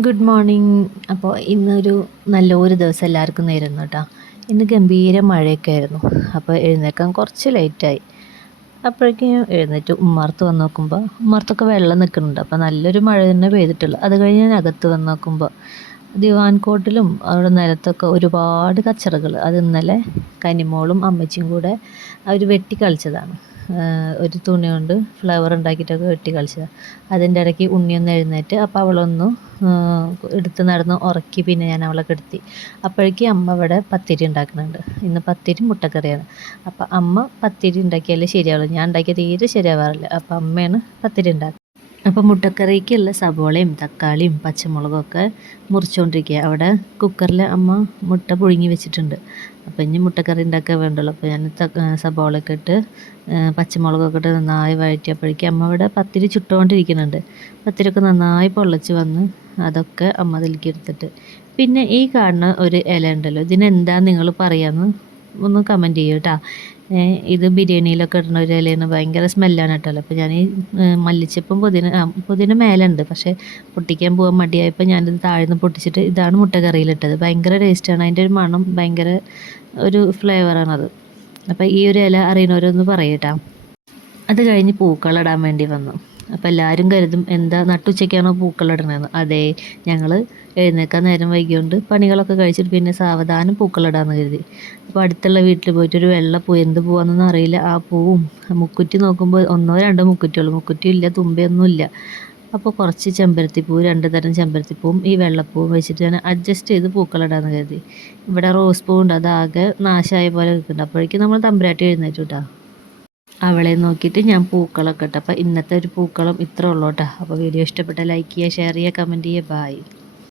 Good morning അപ്പോൾ ഇന്നൊരു നല്ലൊരു ദിവസം എല്ലാവർക്കും നേരുന്നു കേട്ടോ ഇന്ന് ഗംഭീര മഴയൊക്കെ ആയിരുന്നു. അപ്പോൾ എഴുന്നേക്കാൻ കുറച്ച് ലേറ്റായി അപ്പോഴേക്കും എഴുന്നേറ്റ് ഉമ്മാർത്ത് വന്ന് നോക്കുമ്പോൾ ഉമ്മാർത്തൊക്കെ വെള്ളം നിൽക്കുന്നുണ്ട്. അപ്പോൾ നല്ലൊരു മഴ തന്നെ പെയ്തിട്ടുള്ളൂ. അത് കഴിഞ്ഞ് ഞാൻ അകത്ത് വന്ന് നോക്കുമ്പോൾ ദിവാൻ കോട്ടിലും അവിടെ നിലത്തൊക്കെ ഒരുപാട് കച്ചറകൾ അത് ഇന്നലെ കനിമോളും അമ്മച്ചിയും കൂടെ അവർ വെട്ടി കളിച്ചതാണ്. ഒരു തുണി കൊണ്ട് ഫ്ലവർ ഉണ്ടാക്കിയിട്ടൊക്കെ വെട്ടി കളിച്ചതാണ് അതിന്റെ ഇടയ്ക്ക് ഉണ്ണിയൊന്ന് എഴുന്നേറ്റ് അപ്പോൾ അവളൊന്ന് എടുത്ത് നടന്ന് ഉറക്കി പിന്നെ ഞാൻ അവളെ കിടത്തി. അപ്പോഴേക്കും അമ്മ ഇവിടെ പത്തിരി ഉണ്ടാക്കുന്നുണ്ട്. ഇന്ന് പത്തിരി മുട്ടക്കറിയാണ്. അപ്പോൾ അമ്മ പത്തിരി ഉണ്ടാക്കിയാലേ ശരിയാവുള്ളൂ. ഞാൻ ഉണ്ടാക്കിയ തീരെ ശരിയാവാറില്ല. അപ്പോൾ അമ്മയാണ് പത്തിരി ഉണ്ടാക്കുക അപ്പോൾ മുട്ടക്കറിക്കുള്ള സവോളയും തക്കാളിയും പച്ചമുളകൊക്കെ മുറിച്ചുകൊണ്ടിരിക്കുക അവിടെ കുക്കറിൽ അമ്മ മുട്ട പുഴുങ്ങി വെച്ചിട്ടുണ്ട്. അപ്പോൾ ഇനി മുട്ടക്കറി ഉണ്ടാക്കാൻ വേണ്ടല്ലോ. അപ്പോൾ ഞാൻ സവോളയൊക്കെ ഇട്ട് പച്ചമുളകൊക്കെ ഇട്ട് നന്നായി വഴറ്റിയപ്പോഴേക്കും അമ്മ ഇവിടെ പത്തിരി ചുട്ടുകൊണ്ടിരിക്കുന്നുണ്ട്. പത്തിരിയൊക്കെ നന്നായി പൊള്ളച്ച് വന്ന് അതൊക്കെ അമ്മ അതിലേക്ക് എടുത്തിട്ട്. പിന്നെ ഈ കാണുന്ന ഒരു ഇല ഉണ്ടല്ലോ. ഇതിനെന്താ നിങ്ങൾ പറയാമെന്ന് ഒന്ന് കമന്റ് ചെയ്യൂ കേട്ടോ ഇത് ബിരിയാണിയിലൊക്കെ ഇടുന്ന ഒരു ഇലയാണ്. ഭയങ്കര സ്മെല്ലാണ് കേട്ടോ. അപ്പോൾ ഞാൻ ഈ മല്ലിച്ചപ്പും പുതിന പുതിന മേലുണ്ട്. പക്ഷേ പൊട്ടിക്കാൻ പോകാൻ മടിയായപ്പോൾ ഞാനിത് താഴ്ന്ന് പൊട്ടിച്ചിട്ട് ഇതാണ് മുട്ടക്കറിയിലിട്ടത്. ഭയങ്കര ടേസ്റ്റാണ്. അതിന്റെ ഒരു മണം ഭയങ്കര ഒരു ഫ്ലേവറാണത്. അപ്പോൾ ഈ ഒരു ഇല അറിയണവരൊന്ന് പറയട്ടാ അത് കഴിഞ്ഞ് പൂക്കളിടാൻ വേണ്ടി വന്നു. അപ്പോൾ എല്ലാവരും കരുതും എന്താ നട്ടുച്ചയ്ക്കാണോ പൂക്കളിടണതെന്ന് അതെ ഞങ്ങൾ എഴുന്നേക്കാൻ നേരം വൈകിയോണ്ട് പണികളൊക്കെ കഴിച്ചിട്ട് പിന്നെ സാവധാനം പൂക്കളിടാന്ന് കരുതി. അപ്പോൾ അടുത്തുള്ള വീട്ടിൽ പോയിട്ട് ഒരു വെള്ള പൂ എന്ത് പൂവാണെന്നൊന്നും അറിയില്ല. ആ പൂവും മുക്കുറ്റി നോക്കുമ്പോൾ ഒന്നോ രണ്ടോ മുക്കുറ്റിയുള്ളൂ. മുക്കുറ്റി ഇല്ല തുമ്പയൊന്നും ഇല്ല. അപ്പോൾ കുറച്ച് ചെമ്പരത്തിപ്പൂ രണ്ട് തരം ചെമ്പരത്തിപ്പൂവും ഈ വെള്ളപ്പൂവും വെച്ചിട്ട് ഞാൻ അഡ്ജസ്റ്റ് ചെയ്ത് പൂക്കളിടാന്ന് കരുതി. ഇവിടെ റോസ് പൂ ഉണ്ട് അതാകെ നാശമായ പോലെ നിൽക്കുന്നുണ്ട്. അപ്പോഴേക്കും നമ്മൾ തമ്പുരാട്ടി എഴുന്നേറ്റു കേട്ടോ അവളെ നോക്കിയിട്ട് ഞാൻ പൂക്കളൊക്കെ ഇട്ടു. അപ്പോൾ ഇന്നത്തെ ഒരു പൂക്കളം ഇത്ര ഉള്ളൂ കേട്ടോ. അപ്പോൾ വീഡിയോ ഇഷ്ടപ്പെട്ട ലൈക്ക് ചെയ്യുക ഷെയർ ചെയ്യുക കമന്റ് ചെയ്യുക. ബായ്